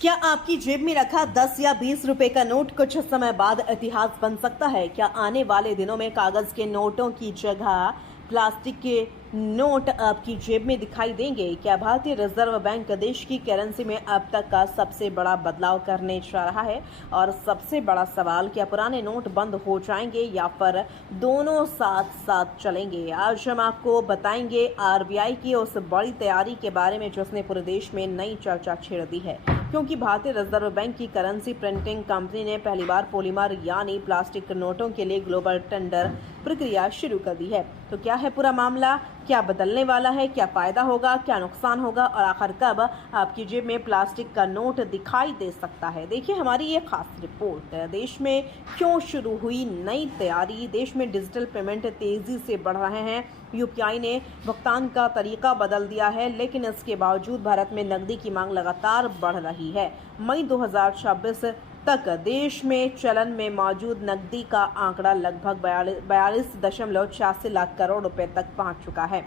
क्या आपकी जेब में रखा 10 या 20 रुपए का नोट कुछ समय बाद इतिहास बन सकता है? क्या आने वाले दिनों में कागज के नोटों की जगह प्लास्टिक के नोट आपकी जेब में दिखाई देंगे? क्या भारतीय रिजर्व बैंक देश की करेंसी में अब तक का सबसे बड़ा बदलाव करने जा रहा है? और सबसे बड़ा सवाल, क्या पुराने नोट बंद हो जाएंगे या फिर दोनों साथ साथ चलेंगे? आज हम आपको बताएंगे आरबीआई की उस बड़ी तैयारी के बारे में जिसने पूरे देश में नई चर्चा छेड़ दी है, क्योंकि भारतीय रिजर्व बैंक की करेंसी प्रिंटिंग कंपनी ने पहली बार पॉलीमर यानी प्लास्टिक नोटों के लिए ग्लोबल टेंडर प्रक्रिया शुरू कर दी है। तो क्या है पूरा मामला, क्या बदलने वाला है, क्या फायदा होगा, क्या नुकसान होगा और आखिर कब आपकी जेब में प्लास्टिक का नोट दिखाई दे सकता है? देखिए हमारी ये खास रिपोर्ट। देश में क्यों शुरू हुई नई तैयारी? देश में डिजिटल पेमेंट तेजी से बढ़ रहे हैं। यूपीआई ने भुगतान का तरीका बदल दिया है, लेकिन इसके बावजूद भारत में नकदी की मांग लगातार बढ़ रही है। मई 2026 तक देश में चलन में मौजूद नकदी का आंकड़ा लगभग 42.86 लाख करोड़ रुपए तक पहुंच चुका है।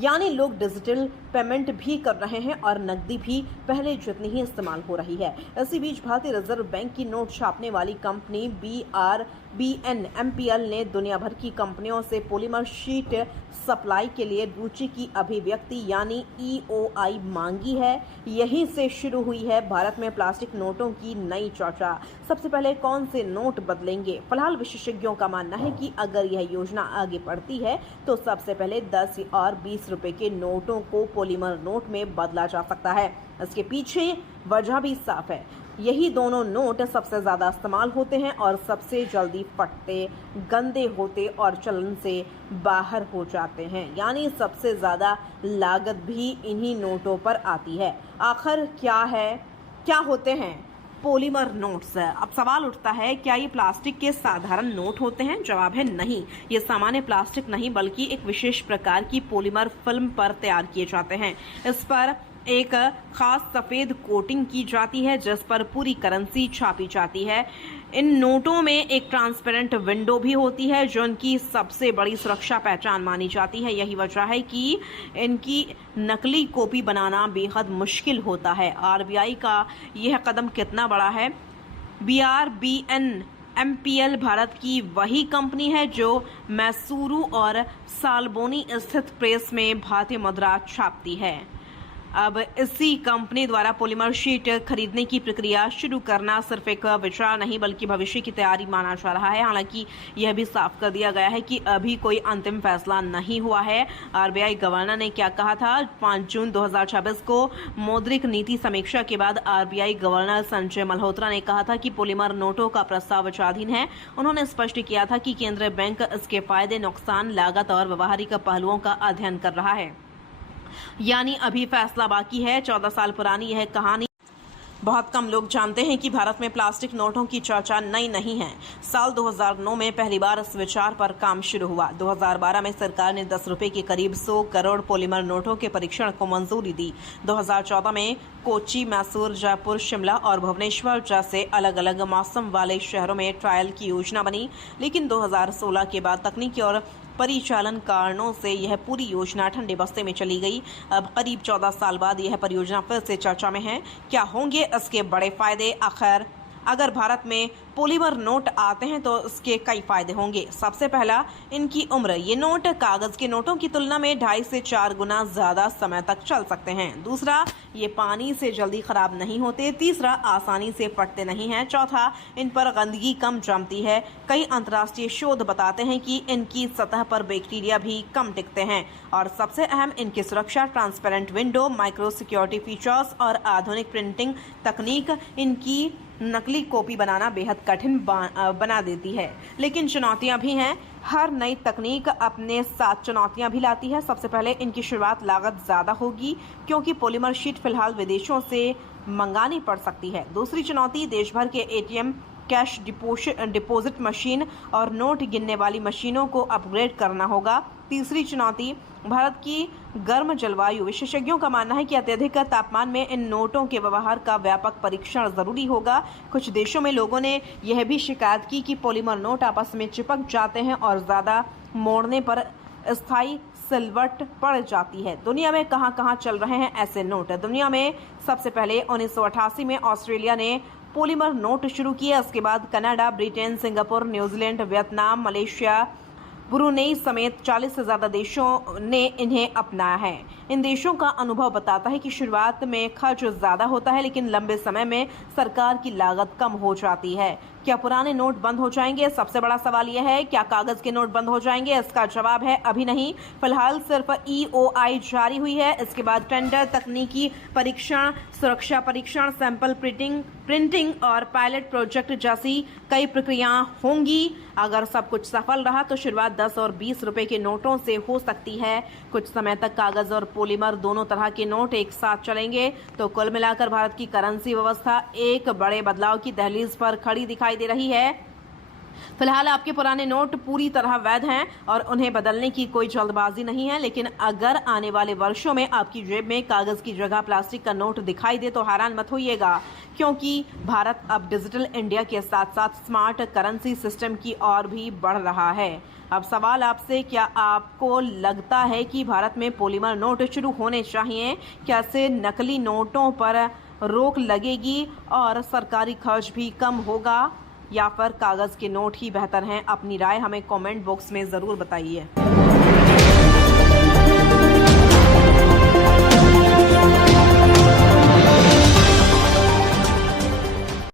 यानी लोग डिजिटल पेमेंट भी कर रहे हैं और नकदी भी पहले जितनी ही इस्तेमाल हो रही है। इसी बीच भारतीय रिजर्व बैंक की नोट छापने वाली कंपनी BRBNMPL ने दुनिया भर की कंपनियों से पॉलीमर शीट सप्लाई के लिए रुचि की अभिव्यक्ति यानी EOI मांगी है। यहीं से शुरू हुई है भारत में प्लास्टिक नोटों की नई चर्चा। सबसे पहले कौन से नोट बदलेंगे? फिलहाल विशेषज्ञों का मानना है कि अगर यह योजना आगे बढ़ती है तो सबसे पहले 10 और 20 रुपए के नोटों को पॉलीमर नोट में बदला जा सकता है। इसके पीछे वजह भी साफ है। यही दोनों नोट सबसे ज्यादा इस्तेमाल होते हैं और सबसे जल्दी फटते, गंदे होते और चलन से बाहर हो जाते हैं। यानी सबसे ज्यादा लागत भी इन्हीं नोटों पर आती है। आखिर क्या होते हैं पॉलीमर नोट्स? अब सवाल उठता है, क्या ये प्लास्टिक के साधारण नोट होते हैं? जवाब है नहीं। ये सामान्य प्लास्टिक नहीं बल्कि एक विशेष प्रकार की पॉलीमर फिल्म पर तैयार किए जाते हैं। इस पर एक खास सफेद कोटिंग की जाती है जिस पर पूरी करेंसी छापी जाती है। इन नोटों में एक ट्रांसपेरेंट विंडो भी होती है जो इनकी सबसे बड़ी सुरक्षा पहचान मानी जाती है। यही वजह है कि इनकी नकली कॉपी बनाना बेहद मुश्किल होता है। आरबीआई का यह कदम कितना बड़ा है? BRBNMPL भारत की वही कंपनी है जो मैसूरू और सालबोनी स्थित प्रेस में भारतीय मुद्रा छापती है। अब इसी कंपनी द्वारा पॉलीमर शीट खरीदने की प्रक्रिया शुरू करना सिर्फ एक विचार नहीं बल्कि भविष्य की तैयारी माना जा रहा है। हालांकि यह भी साफ कर दिया गया है कि अभी कोई अंतिम फैसला नहीं हुआ है। आरबीआई गवर्नर ने क्या कहा था? 5 जून 2026 को मौद्रिक नीति समीक्षा के बाद आरबीआई गवर्नर संजय मल्होत्रा ने कहा था कि पॉलीमर नोटों का प्रस्ताव विचाराधीन है। उन्होंने स्पष्ट किया था कि केंद्रीय बैंक इसके फायदे, नुकसान, लागत और व्यवहारिक पहलुओं का अध्ययन कर रहा है। यानी अभी फैसला बाकी है। 14 साल पुरानी यह कहानी। बहुत कम लोग जानते हैं कि भारत में प्लास्टिक नोटों की चर्चा नई नहीं है। साल 2009 में पहली बार इस विचार पर काम शुरू हुआ। 2012 में सरकार ने 10 रुपए के करीब 100 करोड़ पॉलीमर नोटों के परीक्षण को मंजूरी दी। 2014 में कोच्चि, मैसूर, जयपुर, शिमला और भुवनेश्वर जैसे अलग अलग मौसम वाले शहरों में ट्रायल की योजना बनी, लेकिन 2016 के बाद तकनीकी और परिचालन कारणों से यह पूरी योजना ठंडे बस्ते में चली गई। अब करीब 14 साल बाद यह परियोजना फिर से चर्चा में है। क्या होंगे इसके बड़े फायदे? आखिर अगर भारत में पॉलीमर नोट आते हैं तो इसके कई फायदे होंगे। सबसे पहला, इनकी उम्र। ये नोट कागज के नोटों की तुलना में 2.5 से 4 गुना ज्यादा समय तक चल सकते हैं। दूसरा, ये पानी से जल्दी खराब नहीं होते। तीसरा, आसानी से फटते नहीं हैं। चौथा, इन पर गंदगी कम जमती है। कई अंतर्राष्ट्रीय शोध बताते हैं कि इनकी सतह पर बैक्टीरिया भी कम टिकते हैं। और सबसे अहम, इनकी सुरक्षा, transparent window, micro security features और आधुनिक प्रिंटिंग तकनीक इनकी नकली कॉपी बनाना बेहद कठिन बना देती है। लेकिन चुनौतियां भी हैं। हर नई तकनीक अपने साथ चुनौतियां भी लाती है। सबसे पहले इनकी शुरुआत लागत ज्यादा होगी क्योंकि पॉलीमर शीट फिलहाल विदेशों से मंगानी पड़ सकती है। दूसरी चुनौती, देश भर के ATM, कैश डिपॉजिट मशीन और नोट गिनने वाली मशीनों को अपग्रेड करना होगा। तीसरी चुनौती, भारत की गर्म जलवायु। विशेषज्ञों का मानना है कि अत्यधिक तापमान में इन नोटों के व्यवहार का व्यापक परीक्षण जरूरी होगा। कुछ देशों में लोगों ने यह भी शिकायत की कि पॉलीमर नोट आपस में चिपक जाते हैं और ज्यादा मोड़ने पर स्थायी सिलवट पड़ जाती है। दुनिया में कहां-कहां चल रहे हैं ऐसे नोट? दुनिया में सबसे पहले 1988 में ऑस्ट्रेलिया ने पॉलीमर नोट शुरू किए। इसके बाद Canada, Britain, Singapore, New Zealand, Vietnam, Malaysia, Brunei समेत 40 से ज्यादा देशों ने इन्हें अपनाया है। इन देशों का अनुभव बताता है कि शुरुआत में खर्च ज्यादा होता है, लेकिन लंबे समय में सरकार की लागत कम हो जाती है। क्या पुराने नोट बंद हो जाएंगे? सबसे बड़ा सवाल यह है, क्या कागज के नोट बंद हो जाएंगे? इसका जवाब है अभी नहीं। फिलहाल सिर्फ EOI जारी हुई है। इसके बाद टेंडर, तकनीकी परीक्षण, सुरक्षा परीक्षण, सैंपल प्रिंटिंग और पायलट प्रोजेक्ट जैसी कई प्रक्रियाएं होंगी। अगर सब कुछ सफल रहा तो शुरुआत 10 और 20 रुपए के नोटों से हो सकती है। कुछ समय तक कागज और पॉलीमर दोनों तरह के नोट एक साथ चलेंगे। तो कुल मिलाकर भारत की करेंसी व्यवस्था एक बड़े बदलाव की दहलीज पर खड़ी दिखाई दे रही है। फिलहाल आपके पुराने नोट पूरी तरह वैध हैं और उन्हें बदलने की कोई जल्दबाजी नहीं है, लेकिन अगर आने वाले वर्षों में आपकी जेब में कागज की जगह प्लास्टिक का नोट दिखाई दे तो हैरान मत होइएगा, क्योंकि भारत अब डिजिटल इंडिया के साथ साथ स्मार्ट करेंसी सिस्टम की ओर भी बढ़ रहा है। अब सवाल आपसे, क्या आपको लगता है कि भारत में पॉलीमर नोट शुरू होने चाहिए? कैसे नकली नोटों पर रोक लगेगी और सरकारी खर्च भी कम होगा, या फिर कागज के नोट ही बेहतर हैं? अपनी राय हमें कमेंट बॉक्स में जरूर बताइए।